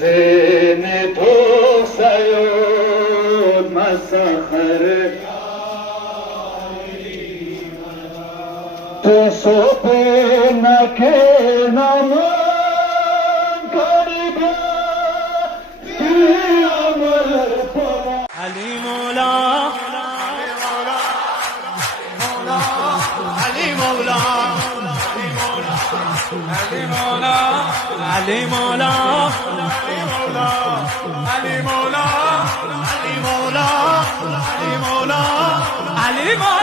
زين توسعود مسخر تسوبنك نمان قريبا في عمل علي مولا علي مولا علي مولا علي مولا علي مولا علي مولا علي مولا علي مولا